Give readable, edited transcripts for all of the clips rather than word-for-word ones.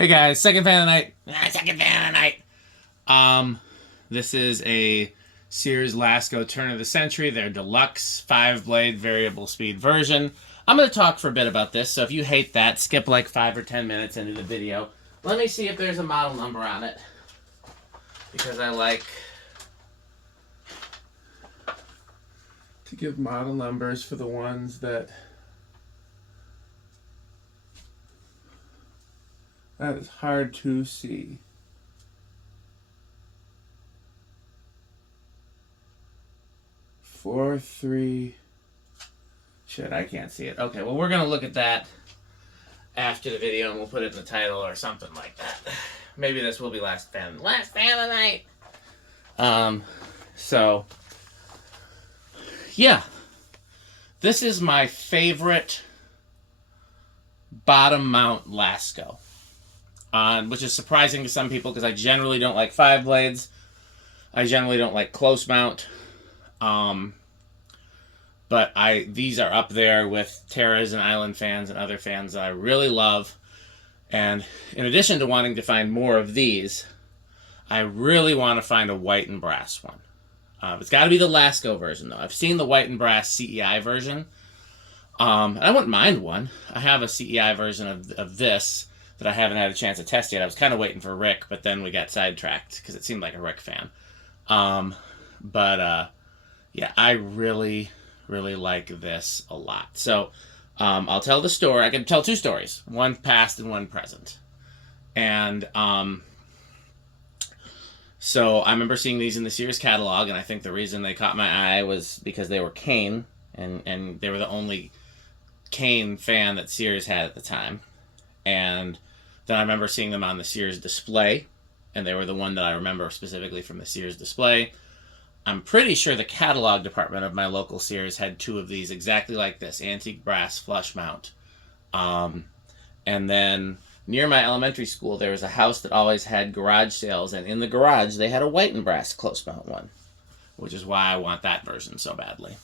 Hey guys, second fan of the night. Second fan of the night. This is a Sears Lasko turn of the century. Their deluxe 5-blade variable speed version. I'm going to talk for a bit about this, so if you hate that, skip like 5 or 10 minutes into the video. Let me see if there's a model number on it, because I like to give model numbers for the ones that is hard to see. Four, three. Shit, I can't see it. Okay, well, we're going to look at that after the video, and we'll put it in the title or something like that. Maybe this will be last fan of the night. So, yeah. This is my favorite bottom mount Lasko. Which is surprising to some people because I generally don't like 5 blades. I generally don't like close mount. But these are up there with Terras and Island fans and other fans that I really love. And in addition to wanting to find more of these, I really want to find a white and brass one. It's got to be the Lasko version, though. I've seen the white and brass CEI version. And I wouldn't mind one. I have a CEI version of this that I haven't had a chance to test yet. I was kind of waiting for Rick, but then we got sidetracked because it seemed like a Rick fan. Yeah, I really like this a lot. So I'll tell the story. I can tell 2 stories, one past and one present. And so I remember seeing these in the Sears catalog, and I think the reason they caught my eye was because they were cane, and they were the only cane fan that Sears had at the time. And then I remember seeing them on the Sears display, and they were the one that I remember specifically from the Sears display. I'm pretty sure the catalog department of my local Sears had 2 of these exactly like this, antique brass flush mount. And then near my elementary school, there was a house that always had garage sales, and in the garage, they had a white and brass close mount one, which is why I want that version so badly.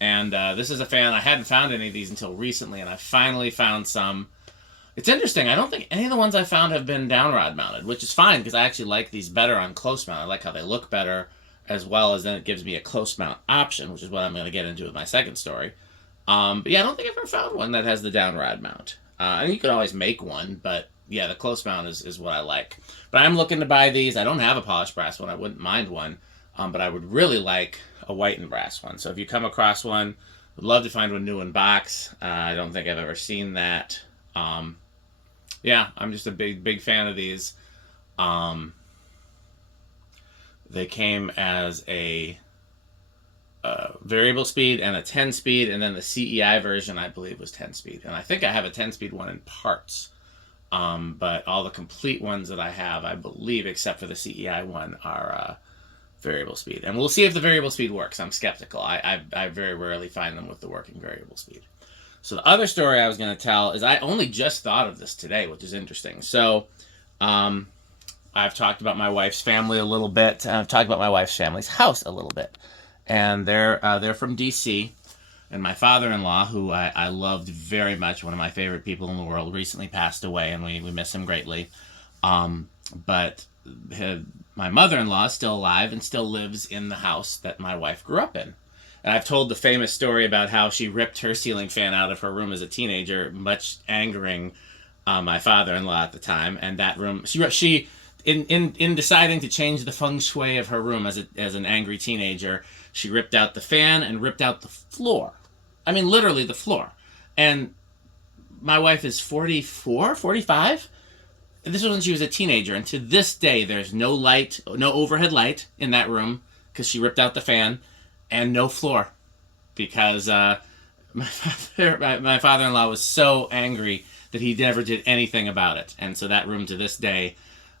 This is a fan. I hadn't found any of these until recently, and I finally found some. It's interesting. I don't think any of the ones I found have been downrod mounted, which is fine because I actually like these better on close mount. I like how they look better, as well as then it gives me a close mount option, which is what I'm going to get into with my second story. But yeah, I don't think I've ever found one that has the downrod mount. And you could always make one, but yeah, the close mount is what I like. But I'm looking to buy these. I don't have a polished brass one. I wouldn't mind one, but I would really like a white and brass one. So if you come across one, would love to find one new in box. I don't think I've ever seen that. Yeah, I'm just a big fan of these. They came as a variable speed and a 10-speed, and then the CEI version, I believe, was 10-speed. And I think I have a 10-speed one in parts. But all the complete ones that I have, I believe, except for the CEI one, are variable speed. And we'll see if the variable speed works. I'm skeptical. I very rarely find them with the working variable speed. So the other story I was going to tell is I only just thought of this today, which is interesting. So I've talked about my wife's family a little bit. I've talked about my wife's family's house a little bit. And they're from D.C., and my father-in-law, who I loved very much, one of my favorite people in the world, recently passed away, and we miss him greatly. But my mother-in-law is still alive and still lives in the house that my wife grew up in. And I've told the famous story about how she ripped her ceiling fan out of her room as a teenager, much angering my father-in-law at the time. And that room, she in deciding to change the feng shui of her room as an angry teenager, she ripped out the fan and ripped out the floor. I mean, literally the floor. And my wife is 44, 45. This was when she was a teenager. And to this day, there's no light, no overhead light in that room because she ripped out the fan. And no floor, because my father-in-law was so angry that he never did anything about it, and so that room to this day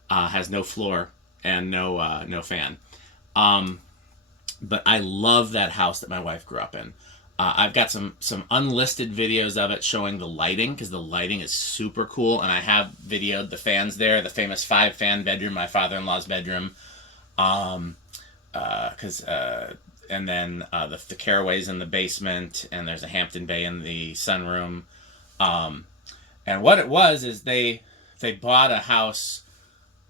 has no floor and no fan. But I love that house that my wife grew up in. I've got some unlisted videos of it showing the lighting, because the lighting is super cool, and I have videoed the fans there, the famous 5-fan bedroom, my father-in-law's bedroom, and then the caraway's in the basement, and there's a Hampton Bay in the sunroom. And what it was is they bought a house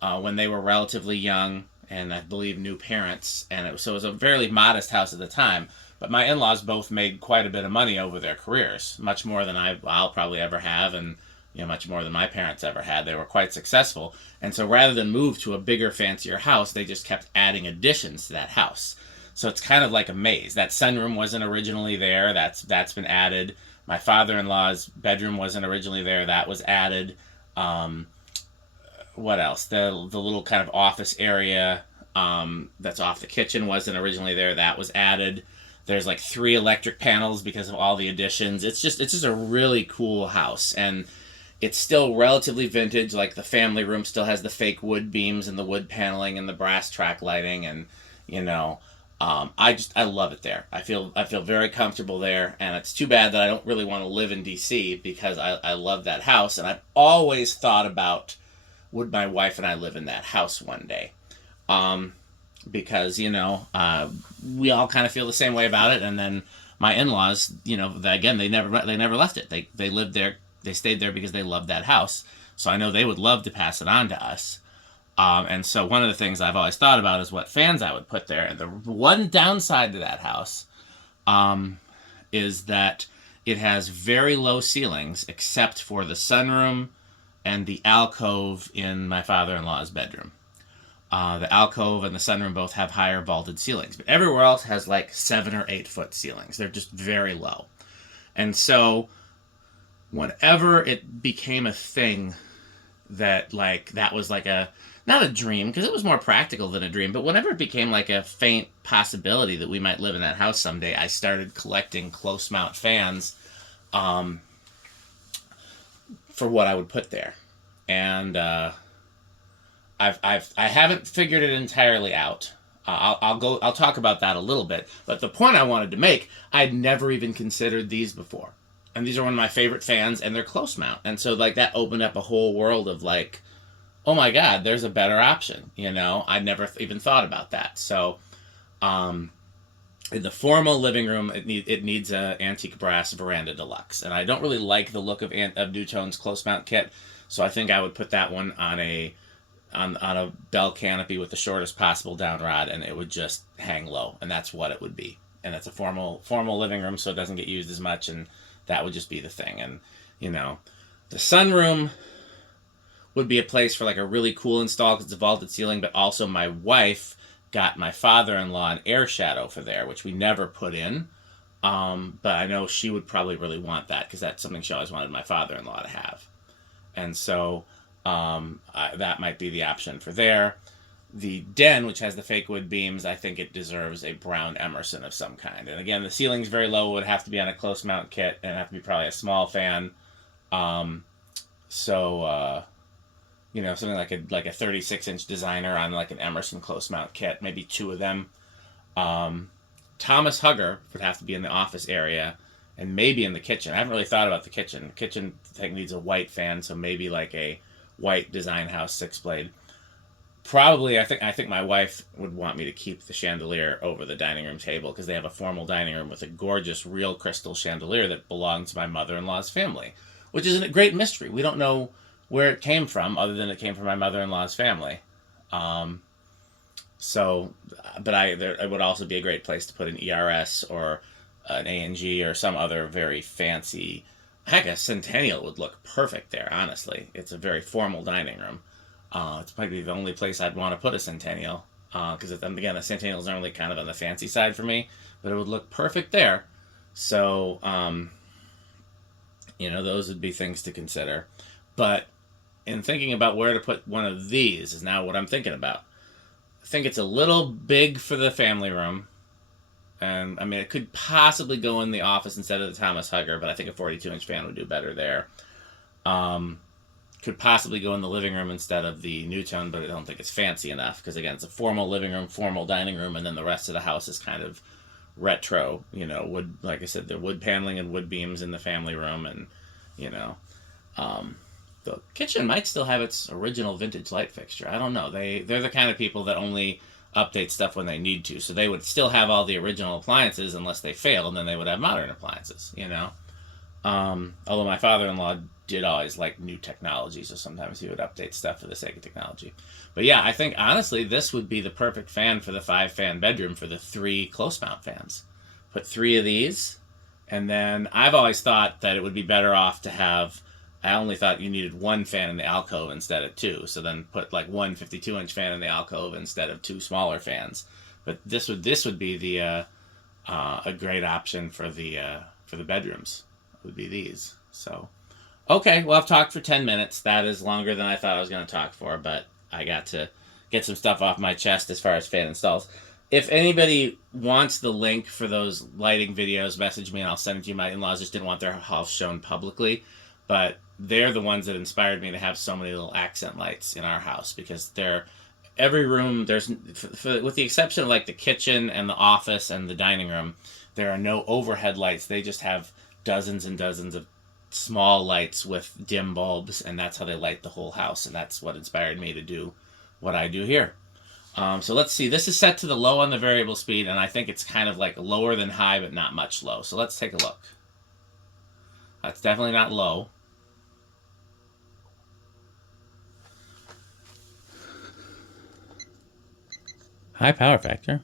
when they were relatively young, and I believe new parents, and so it was a fairly modest house at the time. But my in-laws both made quite a bit of money over their careers, much more than I'll probably ever have, and much more than my parents ever had. They were quite successful, and so rather than move to a bigger, fancier house, they just kept adding additions to that house. So it's kind of like a maze. That sunroom wasn't originally there. That's been added. My father-in-law's bedroom wasn't originally there. That was added. What else? The little kind of office area that's off the kitchen wasn't originally there. That was added. There's like 3 electric panels because of all the additions. It's just a really cool house, and it's still relatively vintage. Like the family room still has the fake wood beams and the wood paneling and the brass track lighting, and I love it there. I feel very comfortable there, and it's too bad that I don't really want to live in DC because I love that house, and I've always thought about, would my wife and I live in that house one day? Because we all kind of feel the same way about it, and then my in-laws, again, they never left it. They lived there, they stayed there because they loved that house. So I know they would love to pass it on to us. And so one of the things I've always thought about is what fans I would put there. And the one downside to that house is that it has very low ceilings except for the sunroom and the alcove in my father-in-law's bedroom. The alcove and the sunroom both have higher vaulted ceilings, but everywhere else has like 7 or 8 foot ceilings. They're just very low. And so whenever it became a thing that was like not a dream, because it was more practical than a dream, but whenever it became like a faint possibility that we might live in that house someday, I started collecting close mount fans for what I would put there. And I haven't figured it entirely out. I'll talk about that a little bit. But the point I wanted to make, I'd never even considered these before. And these are one of my favorite fans, and they're close mount. And so that opened up a whole world of oh my God, there's a better option. I'd never even thought about that. So in the formal living room, it needs a antique brass veranda deluxe. And I don't really like the look of Newtone's close mount kit. So I think I would put that one on a bell canopy with the shortest possible down rod, and it would just hang low, and that's what it would be. And it's a formal living room, so it doesn't get used as much, and that would just be the thing. And the sunroom would be a place for a really cool install because it's a vaulted ceiling, but also my wife got my father-in-law an air shadow for there, which we never put in. But I know she would probably really want that because that's something she always wanted my father-in-law to have. And so that might be the option for there. The den, which has the fake wood beams, I think it deserves a brown Emerson of some kind. And again, the ceiling's very low. It would have to be on a close mount kit, and it'd have to be probably a small fan. Something like a 36-inch designer on an Emerson close mount kit, maybe 2 of them. Thomas Hugger would have to be in the office area, and maybe in the kitchen. I haven't really thought about the kitchen. The kitchen, I think, needs a white fan, so maybe a white design house 6-blade. Probably, I think my wife would want me to keep the chandelier over the dining room table because they have a formal dining room with a gorgeous real crystal chandelier that belonged to my mother-in-law's family, which is a great mystery. We don't know where it came from, other than it came from my mother-in-law's family. It would also be a great place to put an ERS or an ANG or some other very fancy. Heck, a Centennial would look perfect there, honestly. It's a very formal dining room. It's probably the only place I'd want to put a Centennial, because again, the Centennials aren't really kind of on the fancy side for me, but it would look perfect there. So, those would be things to consider. But in thinking about where to put one of these is now what I'm thinking about. I think it's a little big for the family room. And, it could possibly go in the office instead of the Thomas Hugger, but I think a 42-inch fan would do better there. Could possibly go in the living room instead of the Newtone, but I don't think it's fancy enough, because, again, it's a formal living room, formal dining room, and then the rest of the house is kind of retro, wood, like I said, the wood paneling and wood beams in the family room, and, the kitchen might still have its original vintage light fixture. I don't know. They're the kind of people that only update stuff when they need to. So they would still have all the original appliances unless they fail, and then they would have modern appliances, Although my father-in-law did always like new technology, so sometimes he would update stuff for the sake of technology. But yeah, I think honestly this would be the perfect fan for the 5-fan bedroom for the 3 close mount fans. Put 3 of these, and then I've always thought that it would be better off to have. I only thought you needed 1 fan in the alcove instead of 2, so then put like 1 52-inch fan in the alcove instead of 2 smaller fans. But this would be the a great option for the bedrooms. Would be these. So okay, well, I've talked for 10 minutes. That is longer than I thought I was going to talk for, but I got to get some stuff off my chest as far as fan installs. If anybody wants the link for those lighting videos, message me and I'll send it to you. My in-laws just didn't want their house shown publicly, but they're the ones that inspired me to have so many little accent lights in our house, because they're every room there's with the exception of like the kitchen and the office and the dining room, there are no overhead lights. They just have dozens and dozens of small lights with dim bulbs, and that's how they light the whole house, and that's what inspired me to do what I do here. So let's see, this is set to the low on the variable speed, and I think it's kind of like lower than high but not much low. So let's take a look. That's definitely not low. High power factor.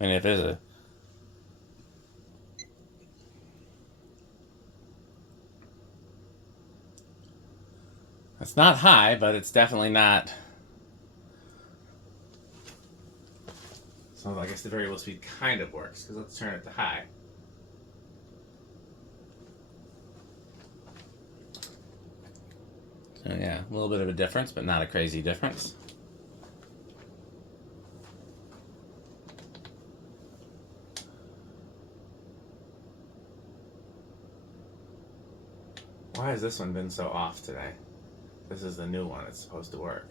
I mean, if it is a... It's not high, but it's definitely not... So I guess the variable speed kind of works, because let's turn it to high. So yeah, a little bit of a difference, but not a crazy difference. Why has this one been so off today? This is the new one. It's supposed to work.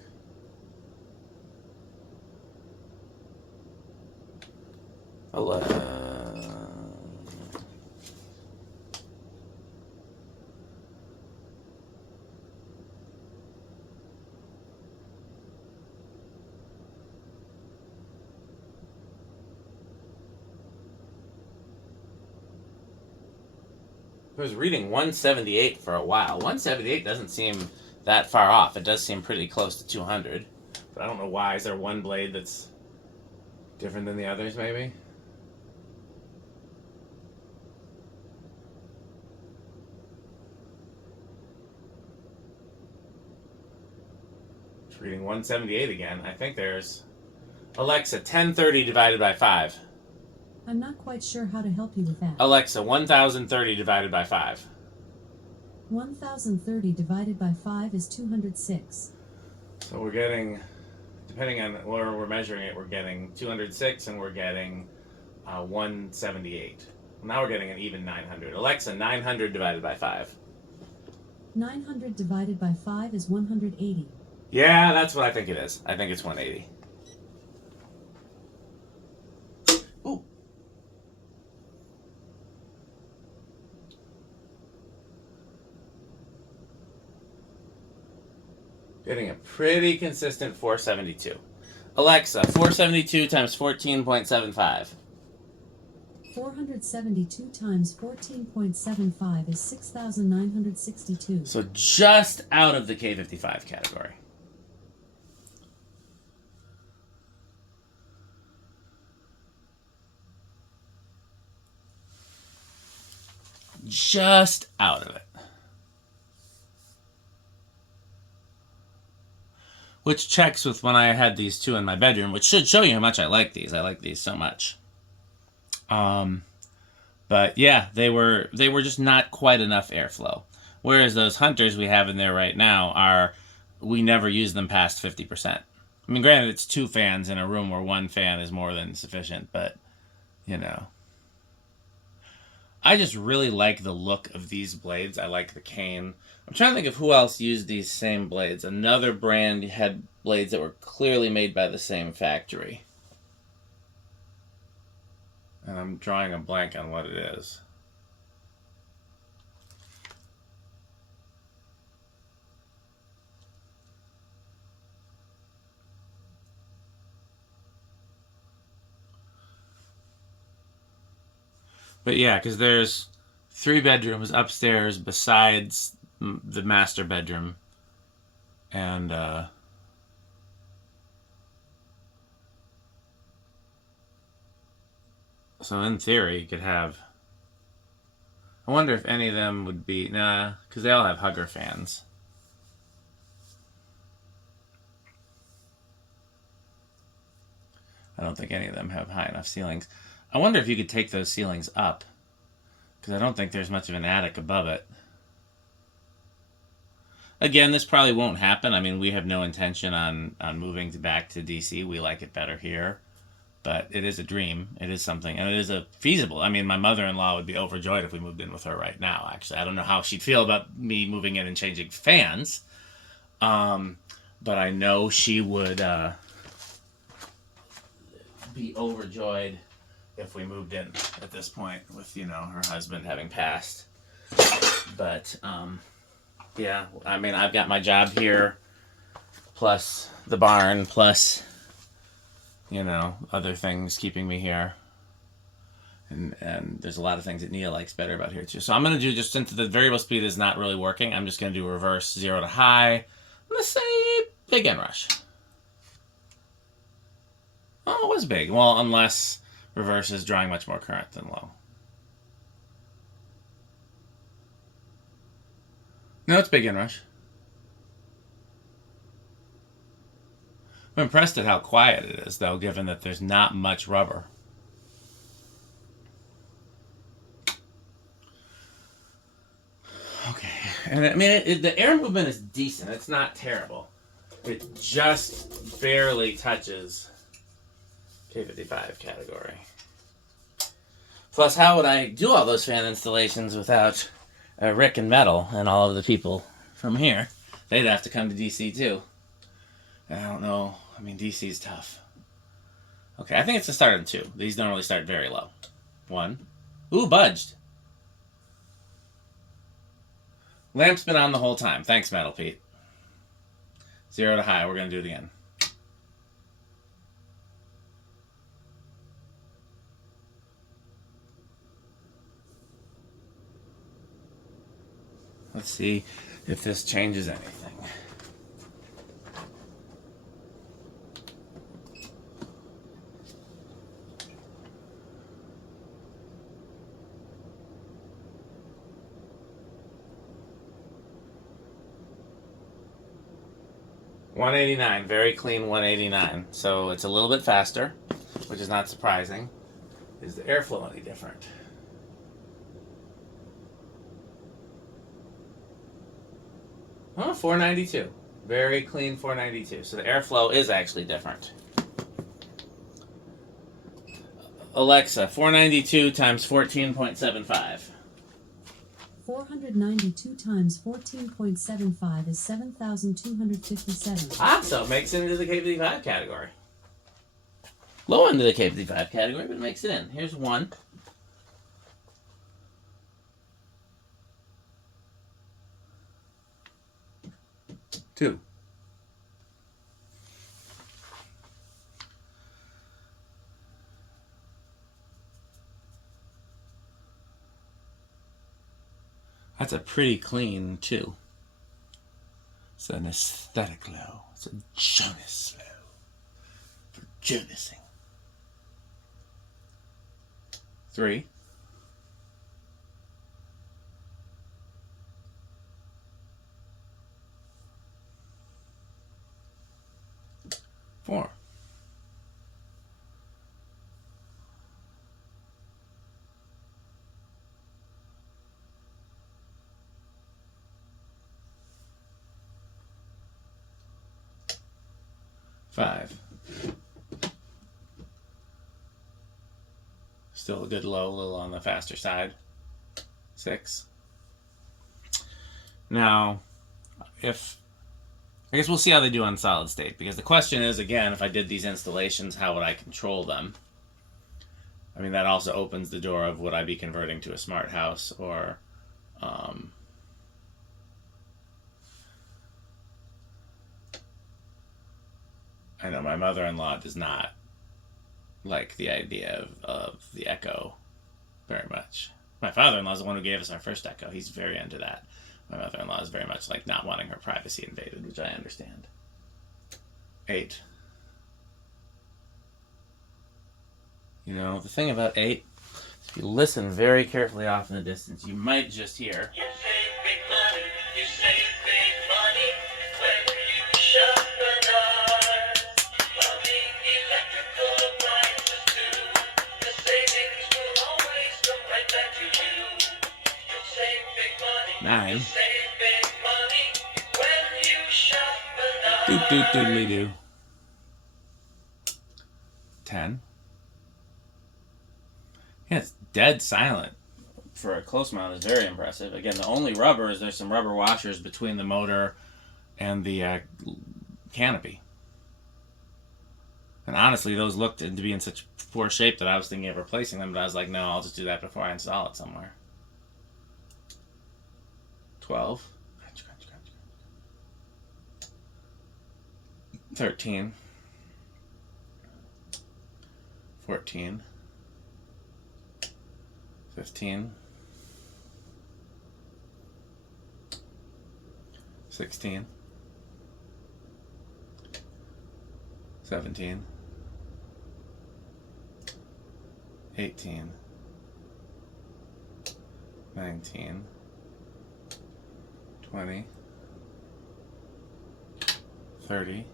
It was reading 178 for a while. 178 doesn't seem that far off. It does seem pretty close to 200. But I don't know why. Is there one blade that's different than the others, maybe? It's reading 178 again. I think there's... Alexa, 1030 divided by 5. I'm not quite sure how to help you with that. Alexa, 1030 divided by 5. 1030 divided by 5 is 206. So we're getting, depending on where we're measuring it, we're getting 206 and we're getting 178. Well, now we're getting an even 900. Alexa, 900 divided by 5. 900 divided by 5 is 180. Yeah, that's what I think it is. I think it's 180. Ooh. Getting a pretty consistent 472. Alexa, 472 times 14.75. 472 times 14.75 is 6,962. So just out of the K55 category. Just out of it. Which checks with when I had these two in my bedroom, which should show you how much I like these. I like these so much. But yeah, they were just not quite enough airflow. Whereas those Hunters we have in there right now we never use them past 50%. I mean, granted, it's 2 fans in a room where 1 fan is more than sufficient, but, you know. I just really like the look of these blades. I like the cane. I'm trying to think of who else used these same blades. Another brand had blades that were clearly made by the same factory. And I'm drawing a blank on what it is. But yeah, because there's 3 bedrooms upstairs besides the master bedroom. And so in theory, you could have... I wonder if any of them would be... Nah, because they all have hugger fans. I don't think any of them have high enough ceilings. I wonder if you could take those ceilings up, because I don't think there's much of an attic above it. Again, this probably won't happen. I mean, we have no intention on moving back to DC. We like it better here. But it is a dream. It is something. And it is a feasible. I mean, my mother-in-law would be overjoyed if we moved in with her right now, actually. I don't know how she'd feel about me moving in and changing fans. But I know she would be overjoyed if we moved in at this point with, her husband having passed. But, yeah, I mean, I've got my job here, plus the barn, plus, other things keeping me here. And there's a lot of things that Nia likes better about here, too. So I'm going to do, just since the variable speed is not really working, I'm just going to do reverse 0 to high. I'm going to say big inrush. Oh, it was big. Well, unless reverse is drawing much more current than low. No, it's big inrush. I'm impressed at how quiet it is, though, given that there's not much rubber. Okay. And I mean, the air movement is decent. It's not terrible. It just barely touches K55 category. Plus, how would I do all those fan installations without Rick and Metal and all of the people from here? They'd have to come to DC too. I don't know. I mean, DC's tough. Okay, I think it's the start of 2. These normally start very low. 1. Ooh, budged. Lamp's been on the whole time. Thanks, Metal Pete. 0 to high. We're going to do it again. Let's see if this changes anything. $189, very clean $189. So it's a little bit faster, which is not surprising. Is the airflow any different? Oh, 492. Very clean 492. So the airflow is actually different. Alexa, 492 times 14.75. 492 times 14.75 is 7,257. Ah, so it makes it into the K55 category. Low into the K55 category, but it makes it in. Here's 1. 2. That's a pretty clean 2. It's an aesthetic low. It's a Jonas low. For Jonasing. 3. 4. 5. Still a good low, a little on the faster side. 6. Now, I guess we'll see how they do on solid state, because the question is, again, if I did these installations, how would I control them? I mean, that also opens the door of would I be converting to a smart house, or I know my mother-in-law does not like the idea of the Echo very much. My father-in-law is the one who gave us our first Echo. He's very into that. My mother-in-law is very much like not wanting her privacy invaded, which I understand. 8. You know, the thing about 8, if you listen very carefully off in the distance, you might just hear. You save big money, you save big money when you shop Menards. Plumbing, electrical appliances too. The savings will always come right back to you. You'll save big money. 9. You'll save big money when you shop Menards. Doot-doot-doodly-doo. 10. Yeah, it's dead silent for a close mount. Is very impressive. Again, the only rubber is there's some rubber washers between the motor and the canopy. And honestly, those looked to be in such poor shape that I was thinking of replacing them, but I was like, no, I'll just do that before I install it somewhere. 12. 13. 14. 15. 16. 17. 18. 19. 20. 30.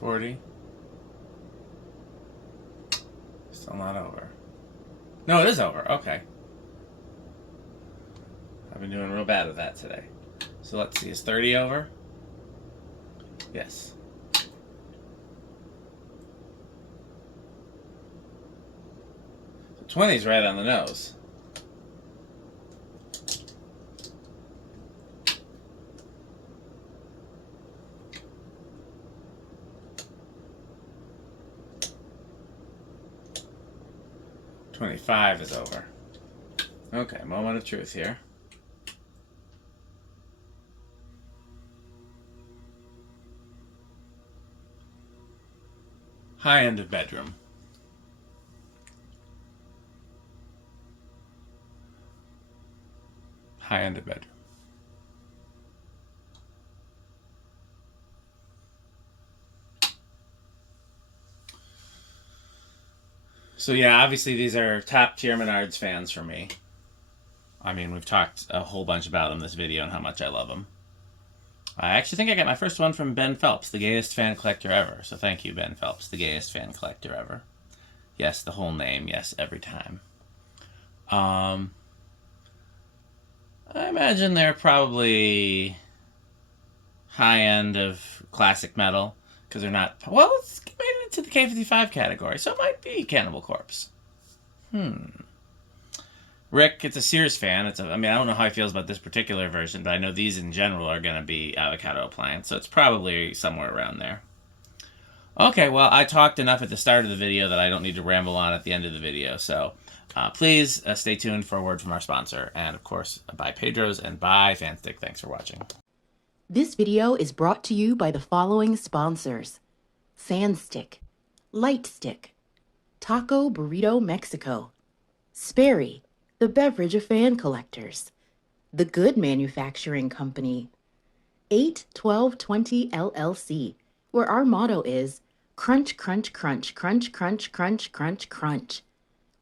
40. Still not over. No, it is over. Okay. I've been doing real bad with that today. So let's see. Is 30 over? Yes. So 20 is right on the nose. $25 is over. Okay, moment of truth here. High end of bedroom. High end of bedroom. So yeah, obviously these are top tier Menards fans for me. I mean, we've talked a whole bunch about them in this video and how much I love them. I actually think I got my first one from Ben Phelps, the gayest fan collector ever. So thank you, Ben Phelps, the gayest fan collector ever. Yes, the whole name. Yes, every time. I imagine they're probably high end of classic metal because they're not. Well, it's made it into the K55 category, so it might be Cannibal Corpse. Rick, it's a Sears fan. I mean, I don't know how he feels about this particular version, but I know these in general are going to be avocado appliance, so it's probably somewhere around there. Okay, well, I talked enough at the start of the video that I don't need to ramble on at the end of the video, so please stay tuned for a word from our sponsor, and of course, bye Pedro's and bye Fanstick. Thanks for watching. This video is brought to you by the following sponsors: Sandstick, Lightstick, Taco Burrito Mexico, Sperry, the beverage of fan collectors, The Good Manufacturing Company, 81220 LLC, where our motto is crunch, crunch, crunch, crunch, crunch, crunch, crunch, crunch.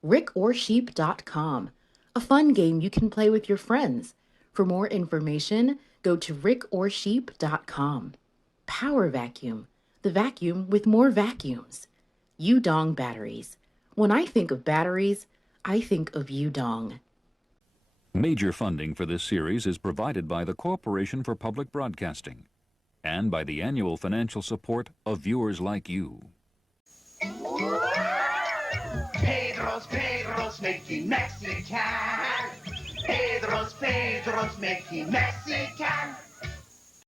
RickOrSheep.com, a fun game you can play with your friends. For more information, go to RickOrSheep.com. Power Vacuum, the vacuum with more vacuums. Udong Batteries. When I think of batteries, I think of Udong. Major funding for this series is provided by the Corporation for Public Broadcasting and by the annual financial support of viewers like you. Pedro's making Mexican. Pedro's making Mexican.